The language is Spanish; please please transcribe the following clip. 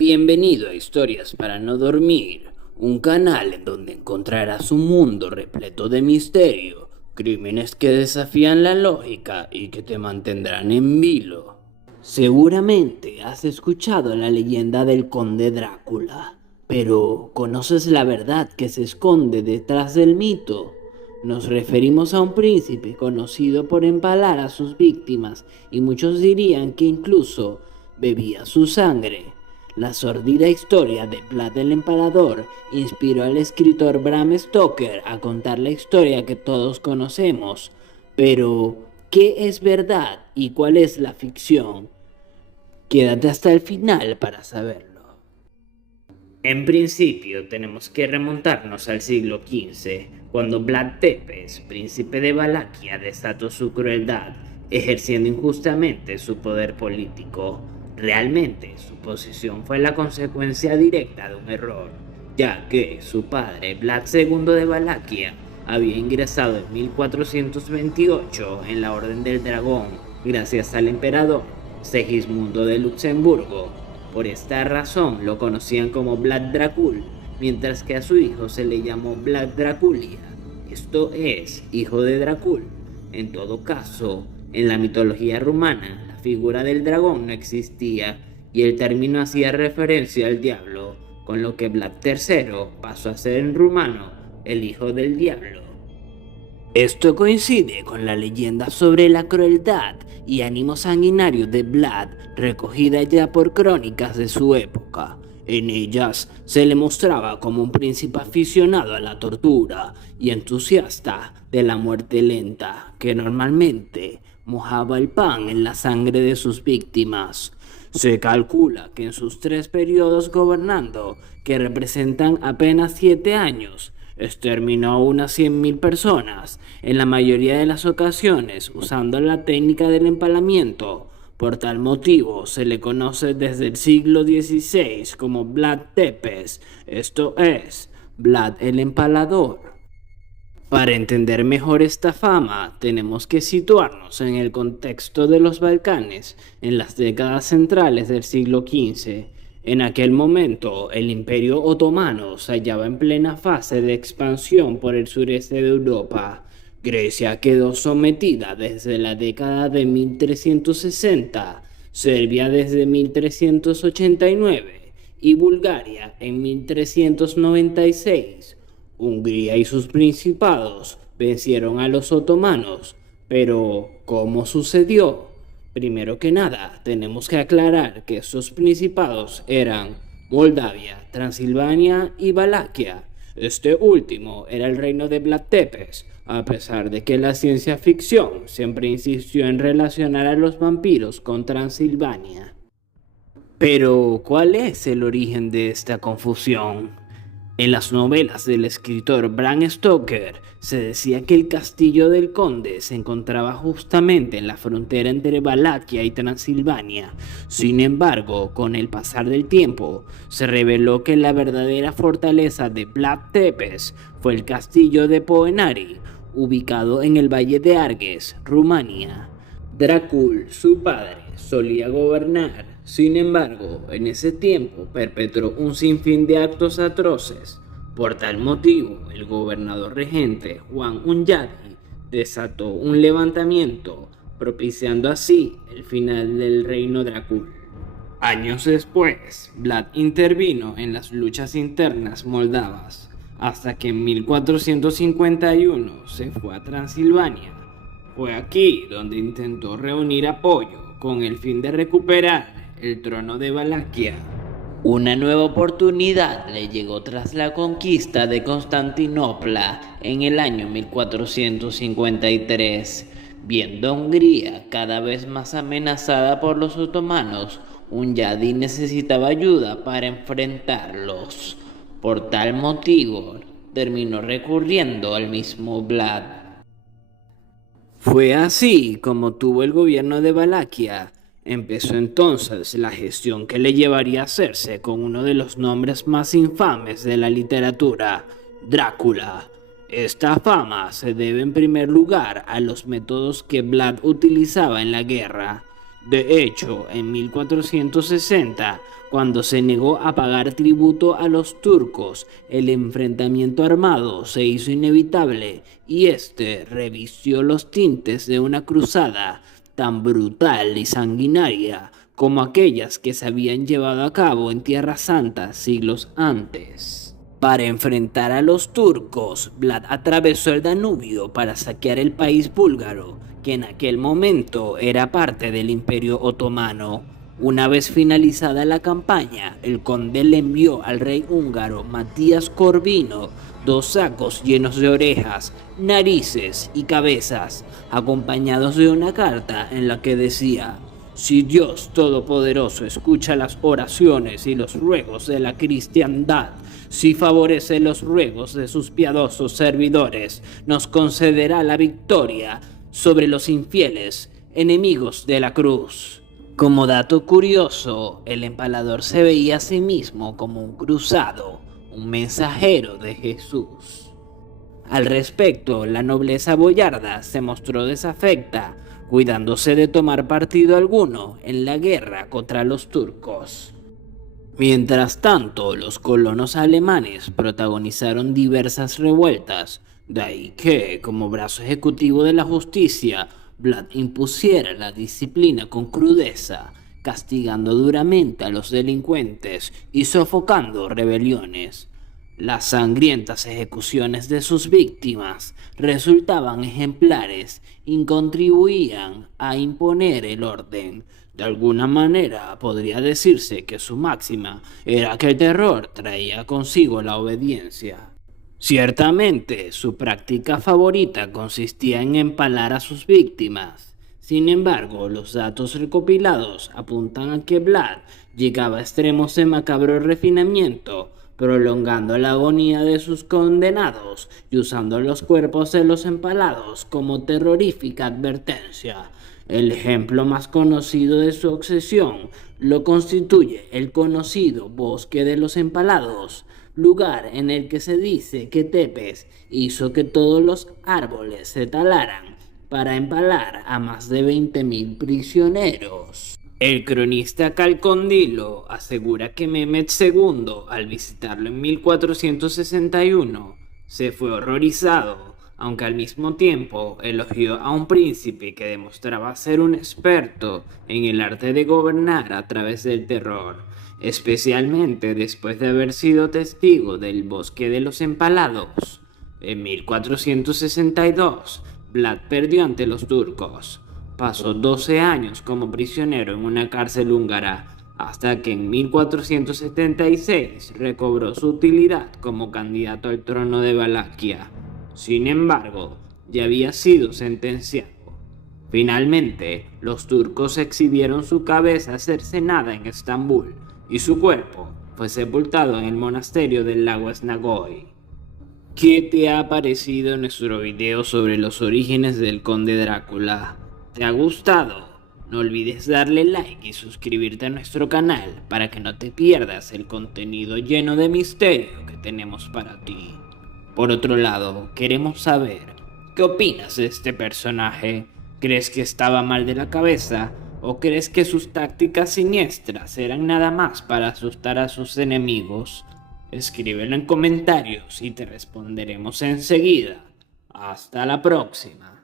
Bienvenido a Historias para no dormir, un canal en donde encontrarás un mundo repleto de misterio, crímenes que desafían la lógica y que te mantendrán en vilo. Seguramente has escuchado la leyenda del conde Drácula, pero ¿conoces la verdad que se esconde detrás del mito? Nos referimos a un príncipe conocido por empalar a sus víctimas y muchos dirían que incluso bebía su sangre. La sordida historia de Vlad el Empalador inspiró al escritor Bram Stoker a contar la historia que todos conocemos. Pero, ¿qué es verdad y cuál es la ficción? Quédate hasta el final para saberlo. En principio tenemos que remontarnos al siglo XV, cuando Vlad Tepes, príncipe de Valaquia, desató su crueldad, ejerciendo injustamente su poder político. Realmente, su posición fue la consecuencia directa de un error, ya que su padre, Vlad II de Valaquia, había ingresado en 1428 en la Orden del Dragón, gracias al emperador Segismundo de Luxemburgo. Por esta razón lo conocían como Vlad Dracul, mientras que a su hijo se le llamó Vlad Draculia, esto es, hijo de Dracul. En todo caso, en la mitología rumana, la figura del dragón no existía y el término hacía referencia al diablo, con lo que Vlad III pasó a ser en rumano el hijo del diablo. Esto coincide con la leyenda sobre la crueldad y ánimo sanguinario de Vlad, recogida ya por crónicas de su época. En ellas se le mostraba como un príncipe aficionado a la tortura y entusiasta de la muerte lenta, que normalmente mojaba el pan en la sangre de sus víctimas. Se calcula que en sus 3 periodos gobernando, que representan apenas 7 años, exterminó a unas 100.000 personas, en la mayoría de las ocasiones usando la técnica del empalamiento. Por tal motivo se le conoce desde el siglo XVI como Vlad Tepes, esto es, Vlad el Empalador. Para entender mejor esta fama, tenemos que situarnos en el contexto de los Balcanes en las décadas centrales del siglo XV. En aquel momento, el Imperio Otomano se hallaba en plena fase de expansión por el sureste de Europa. Grecia quedó sometida desde la década de 1360, Serbia desde 1389 y Bulgaria en 1396. Hungría y sus principados vencieron a los otomanos, pero ¿cómo sucedió? Primero que nada, tenemos que aclarar que estos principados eran Moldavia, Transilvania y Valaquia. Este último era el reino de Vlad Tepes, a pesar de que la ciencia ficción siempre insistió en relacionar a los vampiros con Transilvania. Pero, ¿cuál es el origen de esta confusión? En las novelas del escritor Bram Stoker se decía que el castillo del conde se encontraba justamente en la frontera entre Valaquia y Transilvania. Sin embargo, con el pasar del tiempo, se reveló que la verdadera fortaleza de Vlad Tepes fue el castillo de Poenari, ubicado en el valle de Arges, Rumania. Dracul, su padre, solía gobernar. Sin embargo, en ese tiempo perpetró un sinfín de actos atroces. Por tal motivo, el gobernador regente Juan Hunyadi desató un levantamiento, propiciando así el final del reino Dracul. Años después, Vlad intervino en las luchas internas moldavas, hasta que en 1451 se fue a Transilvania. Fue aquí donde intentó reunir apoyo con el fin de recuperar el trono de Valaquia. Una nueva oportunidad le llegó tras la conquista de Constantinopla en el año 1453. Viendo a Hungría cada vez más amenazada por los otomanos, Hunyadi necesitaba ayuda para enfrentarlos. Por tal motivo, terminó recurriendo al mismo Vlad. Fue así como tuvo el gobierno de Valaquia. Empezó entonces la gestión que le llevaría a hacerse con uno de los nombres más infames de la literatura, Drácula. Esta fama se debe en primer lugar a los métodos que Vlad utilizaba en la guerra, De hecho, en 1460, cuando se negó a pagar tributo a los turcos, el enfrentamiento armado se hizo inevitable y este revistió los tintes de una cruzada tan brutal y sanguinaria como aquellas que se habían llevado a cabo en Tierra Santa siglos antes. Para enfrentar a los turcos, Vlad atravesó el Danubio para saquear el país búlgaro, que en aquel momento era parte del Imperio Otomano. Una vez finalizada la campaña, el conde le envió al rey húngaro Matías Corvino 2 sacos llenos de orejas, narices y cabezas, acompañados de una carta en la que decía: si Dios Todopoderoso escucha las oraciones y los ruegos de la cristiandad, si favorece los ruegos de sus piadosos servidores, nos concederá la victoria sobre los infieles enemigos de la cruz. Como dato curioso, el empalador se veía a sí mismo como un cruzado, un mensajero de Jesús. Al respecto, la nobleza boyarda se mostró desafecta, cuidándose de tomar partido alguno en la guerra contra los turcos. Mientras tanto, los colonos alemanes protagonizaron diversas revueltas, de ahí que, como brazo ejecutivo de la justicia, Vlad impusiera la disciplina con crudeza, castigando duramente a los delincuentes y sofocando rebeliones. Las sangrientas ejecuciones de sus víctimas resultaban ejemplares y contribuían a imponer el orden. De alguna manera podría decirse que su máxima era que el terror traía consigo la obediencia. Ciertamente, su práctica favorita consistía en empalar a sus víctimas. Sin embargo, los datos recopilados apuntan a que Vlad llegaba a extremos de macabro refinamiento, prolongando la agonía de sus condenados y usando los cuerpos de los empalados como terrorífica advertencia. El ejemplo más conocido de su obsesión lo constituye el conocido Bosque de los Empalados, lugar en el que se dice que Tepes hizo que todos los árboles se talaran para empalar a más de 20.000 prisioneros. El cronista Calcondilo asegura que Mehmed II, al visitarlo en 1461, se fue horrorizado, aunque al mismo tiempo elogió a un príncipe que demostraba ser un experto en el arte de gobernar a través del terror, especialmente después de haber sido testigo del Bosque de los Empalados. En 1462, Vlad perdió ante los turcos. Pasó 12 años como prisionero en una cárcel húngara, hasta que en 1476 recobró su utilidad como candidato al trono de Valaquia. Sin embargo, ya había sido sentenciado. Finalmente, los turcos exhibieron su cabeza cercenada en Estambul y su cuerpo fue sepultado en el monasterio del lago Snagoi. ¿Qué te ha parecido nuestro video sobre los orígenes del Conde Drácula? ¿Te ha gustado? No olvides darle like y suscribirte a nuestro canal para que no te pierdas el contenido lleno de misterio que tenemos para ti. Por otro lado, queremos saber, ¿qué opinas de este personaje? ¿Crees que estaba mal de la cabeza? ¿O crees que sus tácticas siniestras eran nada más para asustar a sus enemigos? Escríbelo en comentarios y te responderemos enseguida. Hasta la próxima.